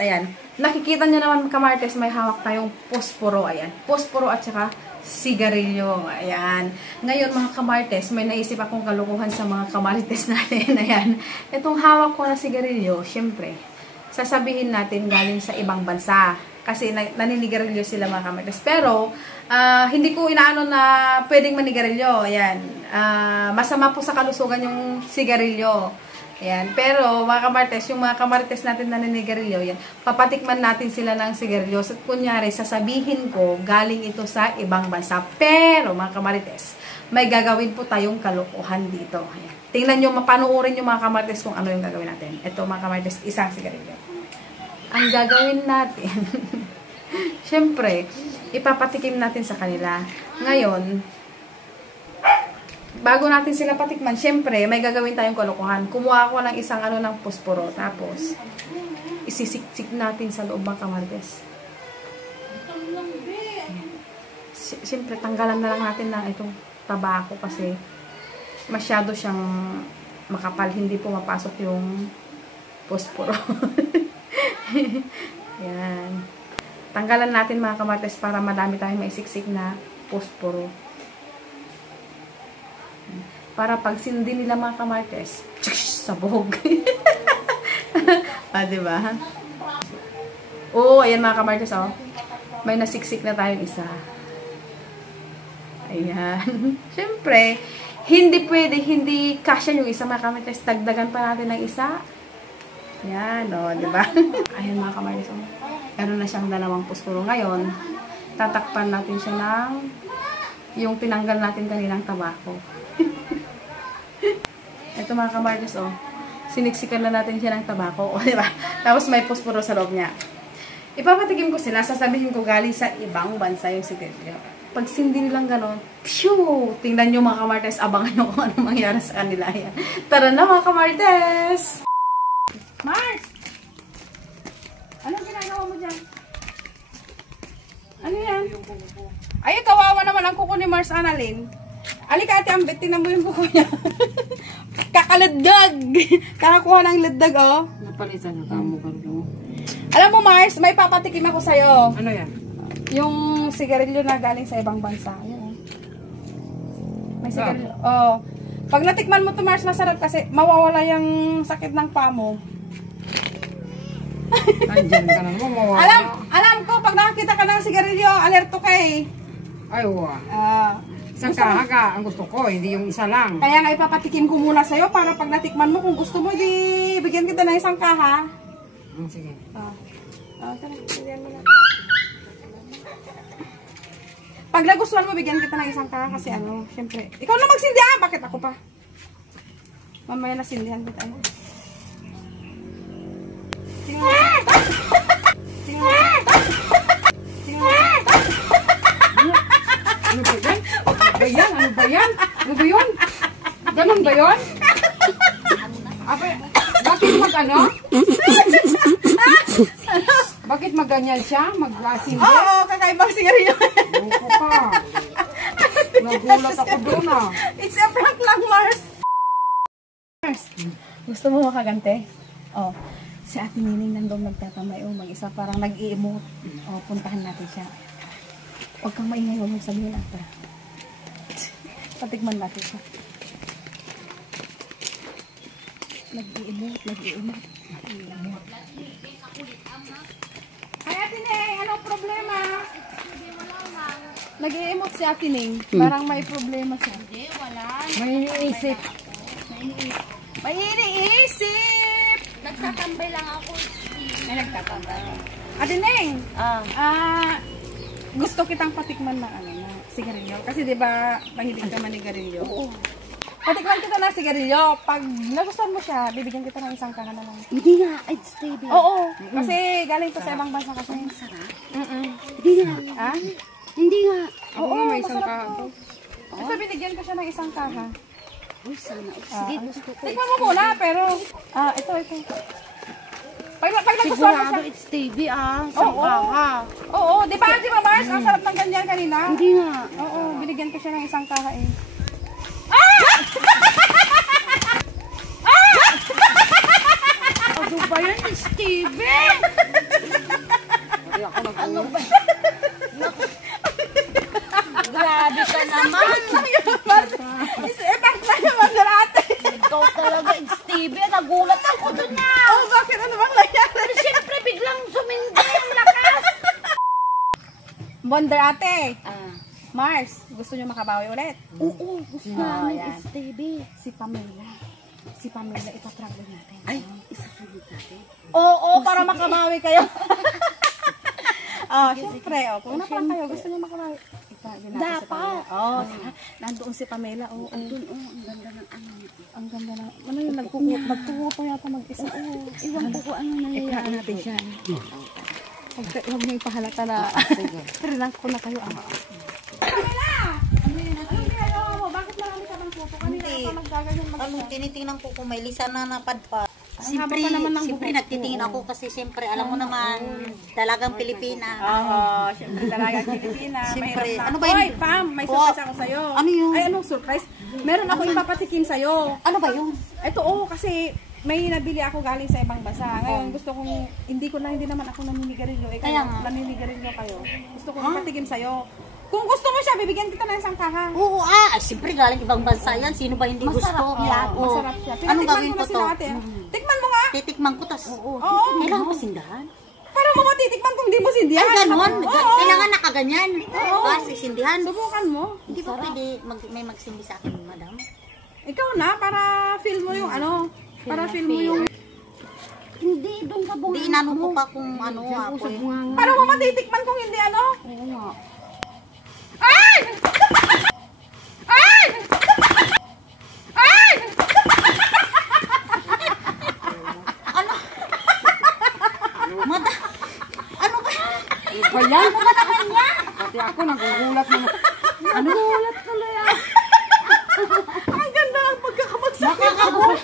ayan. Nakikita nyo naman kamartes, may hawak tayong posporo, ayan. Posporo at saka sigarilyo, ayan. Ngayon mga kamartes, may naisip akong kalukuhan sa mga kamarites natin, ayan. Itong hawak ko na sigarilyo, syempre, sasabihin natin galing sa ibang bansa. Kasi naninigarilyo sila mga kamartes. Pero, hindi ko inaano na pwedeng manigarilyo, ayan. Masama po sa kalusugan yung sigarilyo. Ayan. Pero, mga kamartes, yung mga kamarites natin na naninigarilyo, yan, papatikman natin sila ng sigarilyo. So, kunyari, sasabihin ko, galing ito sa ibang bansa. Pero, mga kamarites, may gagawin po tayong kalokohan dito. Ayan. Tingnan nyo, mapanuorin yung mga kamarites kung ano yung gagawin natin. Ito, mga kamarites, isang sigarilyo. Ang gagawin natin, syempre, ipapatikim natin sa kanila. Ngayon, bago natin sila patikman, syempre, may gagawin tayong kalokohan. Kumuha ako ng isang ng posporo. Tapos, isisiksik natin sa loob ng kamarites. Syempre, tanggalan na lang natin ng itong tabako kasi masyado siyang makapal. Hindi pumapasok yung posporo. Yan. Tanggalan natin mga kamarites para madami tayong maisiksik na posporo. Para pag sindi nila mga kamarites, sabog. Diba? Oo, ayan mga kamarites, oh. May nasiksik na tayong isa. Ayan. Siyempre, hindi pwede, hindi kasya yung isa mga kamarites. Dagdagan pa natin ng isa. Yan, o, diba? Ayan mga kamarites, oh. Meron na siyang dalawang posporo. Ngayon, tatakpan natin siya ng yung tinanggal natin kaninang tabako. Ito mga kamarites, oh. Siniksikan na natin siya ng tabako, o, diba? Tapos may posporo sa loob niya. Ipapatikim ko sila, sasabihin ko galing sa ibang bansa yung sigarilyo. Pag sindi nilang gano'n, phew! Tingnan nyo mga kamarites, abangan nyo kung ano mangyari sa kanila. Yan. Tara na mga kamarites! Mars! Anong ginagawa mo dyan? Ano yan? Ay, kawawa naman ang kuko ni Mars, Annalyn. Alika, ate Ambet, tingnan mo yung kuko niya. Kakaladdag! Kakakuha ng laddag, oh. Napalitan yung kamo ka mo. Alam mo, Mars, may papatikim ako sa'yo. Ano yan? Yung sigarilyo na galing sa ibang bansa. Ayan, oh. May sigarilyo. Oh. Pag natikman mo to, Mars, masarap kasi mawawala yung sakit ng paa mo. Nandiyan ka na naman, mawawala. Alam ko, pag nakakita ka ng sigarilyo, alerto ka eh. Ay, isang kahaga ang gusto ko, hindi yung isa lang. Kaya nga ipapatikim ko muna sa'yo para pag natikman mo, kung gusto mo, di bigyan kita ng isang kaha. Sige. Tara, bigyan mo na. Pag nagustuhan mo, bigyan kita ng isang kaha kasi syempre, ikaw na magsindi ah, bakit ako pa? Mamaya na sindihan kita. Ano ba yan? Ano ba yan? Ano ba yun? Ganun ba yun? Bakit Bakit maganyan siya? Mag-lasing din? Oo, kakaibang sigarilyo. Buko pa. Nagulat ako doon ah. It's a prank lang, Mars. Mars, gusto mo makagante? Oh. Si Ate Nining nandun nagtatamay o mag-isa parang nag-i-emote. O, puntahan natin siya. Huwag kang maingay, huwag mong sabihin ata. Patigman natin siya. Nag-i-emote. Ay, Ate Ning, anong problema? Nag-i-emote si Ate Ning. Parang may problema siya. Hindi, wala. May iniisip. May iniisip! Nagtatambay lang ako. Ay, nagtatambay. Ate Ning! Gusto kitang patikman na na sigarilyo. Kasi di ba mahilig ka manigarilyo? Oo. Patikman kita na sigarilyo. Pag nagustuhan mo siya, bibigyan kita ng isang kaha na lang. Hindi nga, it's baby. Oo. Kasi galing to sa ibang bansa kasi. Sarap. Hindi nga. Ha? Hindi nga. Oo, may isang kaha ako. Ito, binigyan ko siya ng isang kaha. Uy, sana. Sige, gusto ko. Tikman mo muna, pero... ito. Pag nagustuhan mo Sigurado, siya... it's baby Oo. Oo, di ba Mars? Ang sarap ng ganyan kanina. Hindi nga. Oo, binigyan ko siya ng isang kaha eh. Ano ba yan, Stevie? Ano ba? Grabe ka naman. Effect na naman na ate. Ikaw talaga, Stevie. Nagulat ako dun na. Oh, bakit? Ano bang nangyari? Pero siyempre, biglang sumindi ang lakas. Bonder ate. Ah. Mars, gusto niyo makabawi ulit? Oo, gusto namin, Stevie. Si Pamela. Si Pamela, itatravel natin. Ay, isa-sulit natin. Oo, para makabawi kayo. Siyempre. Kung napan kayo, gusto niyo makabawi. Dapat. Nandoon si Pamela. Doon, ang ganda ng ano. Ang ganda na. Ano yung nagtututo yata mag-isa? Iwan ko kung ano nangyayari. natin siya. Huwag niyo ipahalata na. Pero lang ko na kayo. Pamela! Ano ginagawa mo? Bakit marami ka bang puto? Kanina ka pa magdaganyan Anong tinitingnan ko kung may lisa na napadpad. Siyempre, Siyempre nagtitingin ako kasi siyempre alam mo naman dalagang Pilipina. Oo, siyempre talaga Pilipina. Siyempre, Mahirap na. ano ba yun? Hoy, Pam, may surprise ako sa'yo. Ano yun? Ay, anong surprise? Meron ako ipapatikim sa'yo. Ano ba yun? Ito, kasi may nabili ako galing sa ibang bansa. Ngayon, gusto kong, hindi naman ako naninigarilyo. Kaya nga. Naninigarilyo kayo. Gusto kong ipatikim sa'yo. Kung gusto mo siya, bibigyan kita ng isang kaha. Oo, siyempre galing ibang bansa yan. Sino ba hindi gusto? Masarap, Oo. masarap siya. Anong Pinatikman gagawin ko ko na to? sila ate. Tikman mo nga. Titikman ko tas. Oo. Kailangan ko sindahan. Para mo matitikman kung di mo sindihan. Ay, ganon. Oo. Kailangan nakaganyan. Kasi sindihan. Subukan mo. Hindi ba pwede may magsindi sa akin, madam? Ikaw na, para feel mo yung ano. Para feel mo yung... Hindi, doon ka bunga. Hindi inano ko pa kung ano ako. Para mo matitikman kung hindi ano. Oo nga. Ay! Ay! Ay! Madam, ano ba? Ba yan? Ano ba naman yan? Pati ako nagugulat na. Ano? Gulat tuloy ako. Ang ganda ang pagkakamagsak. Nakakagulat.